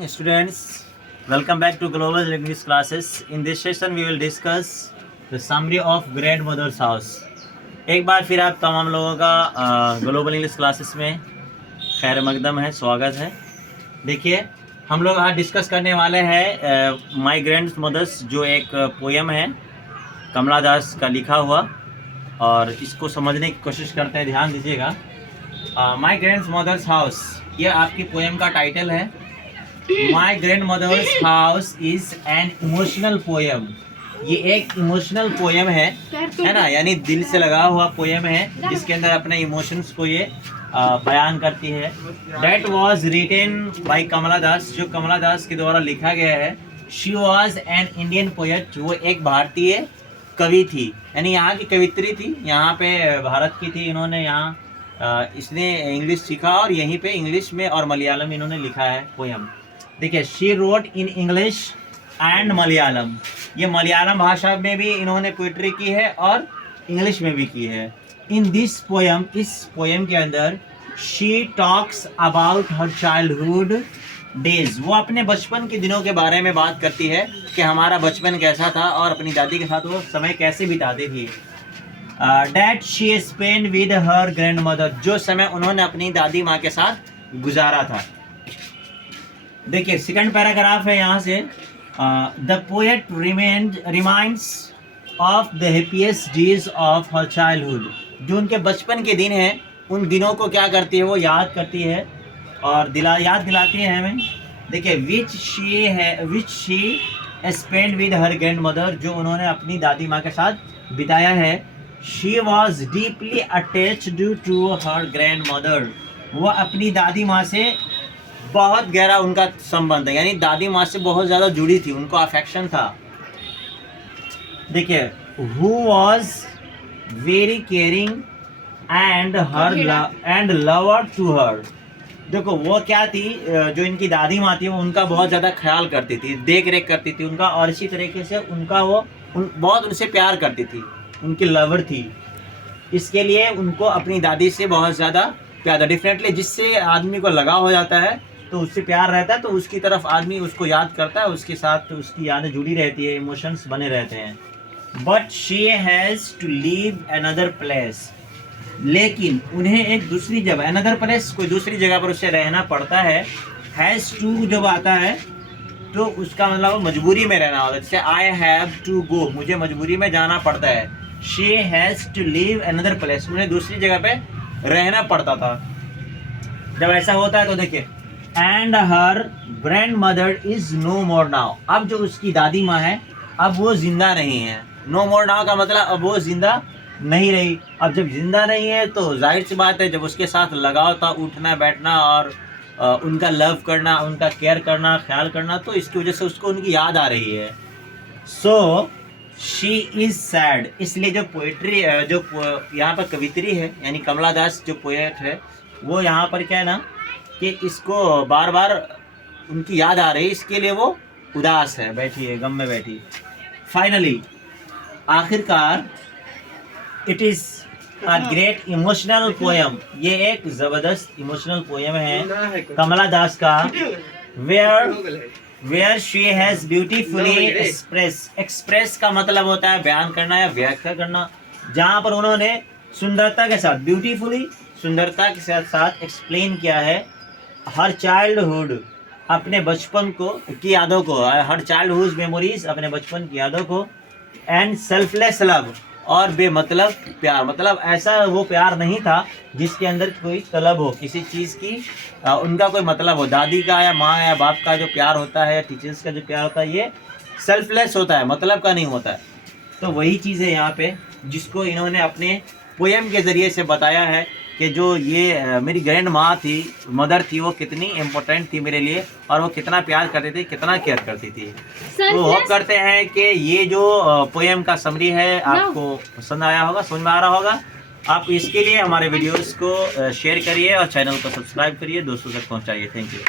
morning, students. Welcome back to Global English classes. In this session, we will discuss the summary of grandmother's house. एक बार फिर आप तमाम लोगों का global English classes में खैर मकदम है, स्वागत है। देखिए, हम लोग आज डिस्कस करने वाले हैं माई ग्रैंड मदर्स, जो एक पोएम है कमला दास का लिखा हुआ, और इसको समझने की कोशिश करते हैं। ध्यान दीजिएगा। माई ग्रैंड मदर्स हाउस, ये आपकी पोएम का टाइटल है। My grand mother's house is an emotional poem. ये एक इमोशनल पोएम है ना, यानी दिल से लगा हुआ पोएम है, जिसके अंदर अपने इमोशंस को ये बयान करती है। That was written by कमला दास, जो कमला दास के द्वारा लिखा गया है। She was an Indian poet, वो एक भारतीय कवि थी, यानी यहाँ की कवित्री थी, यहाँ पे भारत की थी। इन्होंने यहाँ इसने इंग्लिश सीखा और यहीं पे इंग्लिश में और मलयालम इन्होंने लिखा है पोएम। देखिए, she wrote in English and Malayalam, ये मलयालम भाषा में भी इन्होंने पोइट्री की है और इंग्लिश में भी की है। इन दिस पोएम, इस पोएम के अंदर she talks about her childhood days, वो अपने बचपन के दिनों के बारे में बात करती है कि हमारा बचपन कैसा था और अपनी दादी के साथ वो समय कैसे बिताती थी। That she spent with her grandmother, जो समय उन्होंने अपनी दादी माँ के साथ गुजारा था। देखिए, सेकंड पैराग्राफ है यहाँ से। The poet reminds of the happiest days of her childhood, जो उनके बचपन के दिन हैं, उन दिनों को क्या करती है, वो याद करती है और याद दिलाती है हमें। देखिए, which she spend with her grand mother, जो उन्होंने अपनी दादी माँ के साथ बिताया है। She was deeply attached to her grand mother, वो अपनी दादी माँ से बहुत गहरा उनका संबंध है, यानी दादी माँ से बहुत ज़्यादा जुड़ी थी, उनको अफेक्शन था। देखिए, who was very caring and lover to her, देखो वो क्या थी, जो इनकी दादी माँ थी वो उनका बहुत ज़्यादा ख्याल करती थी, देख रेख करती थी उनका, और इसी तरीके से उनका बहुत उनसे प्यार करती थी, उनकी लवर थी। इसके लिए उनको अपनी दादी से बहुत ज़्यादा प्यार था। डिफरेंटली जिससे आदमी को लगाव हो जाता है तो उससे प्यार रहता है, तो उसकी तरफ आदमी उसको याद करता है, उसके साथ उसकी यादें जुड़ी रहती है, इमोशंस बने रहते हैं। But she has to leave another place, लेकिन उन्हें एक दूसरी जगह, अनदर प्लेस कोई दूसरी जगह पर उसे रहना पड़ता है। हैज़ टू जब आता है तो उसका मतलब मजबूरी में रहना होता है। जैसे आई हैव टू गो, मुझे मजबूरी में जाना पड़ता है। She has to leave another place, उन्हें दूसरी जगह पे रहना पड़ता था। जब ऐसा होता है तो देखिए, and her grand mother is no more now, अब जो उसकी दादी माँ है अब वो जिंदा नहीं है। नो मोर नाउ का मतलब अब वो जिंदा नहीं रही। अब जब जिंदा नहीं है तो जाहिर सी बात है, जब उसके साथ लगाव था, उठना बैठना और उनका लव करना, उनका केयर करना, ख्याल करना, तो इसकी वजह से उसको उनकी याद आ रही है। सो शी इज़ सैड, इसलिए जो पोइट्री जो यहाँ पर कवित्री है, यानी कमला दास जो पोएट है, वो यहाँ पर क्या है ना कि इसको बार बार उनकी याद आ रही है, इसके लिए वो उदास है, बैठी है, गम में बैठी। फाइनली, आखिरकार, it is a great emotional poem, ये एक ज़बरदस्त इमोशनल पोएम है कमला दास का। Where she has beautifully express का मतलब होता है बयान करना या व्याख्या करना, जहाँ पर उन्होंने सुंदरता के साथ, ब्यूटीफुली सुंदरता के साथ एक्सप्लेन किया है हर चाइल्डहुड, अपने बचपन को की यादों को, हर चाइल्डहुड मेमोरीज, अपने बचपन की यादों को। एंड सेल्फलेस लव, और बेमतलब प्यार, मतलब ऐसा वो प्यार नहीं था जिसके अंदर कोई तलब हो किसी चीज़ की, उनका कोई मतलब हो। दादी का या माँ या बाप का जो प्यार होता है, या टीचर्स का जो प्यार होता है, ये सेल्फलेस होता है, मतलब का नहीं होता है। तो वही चीज़ है यहाँ पे, जिसको इन्होंने अपने पोएम के ज़रिए से बताया है कि जो ये मेरी ग्रैंड माँ थी, मदर थी, वो कितनी इम्पोर्टेंट थी मेरे लिए, और वो कितना प्यार करती थी, कितना केयर करती थी। तो होप करते हैं कि ये जो पोएम का समरी है आपको पसंद आया होगा, समझ में आ रहा होगा। आप इसके लिए हमारे वीडियोस को शेयर करिए और चैनल को सब्सक्राइब करिए, दोस्तों तक पहुँचाइए। Thank you.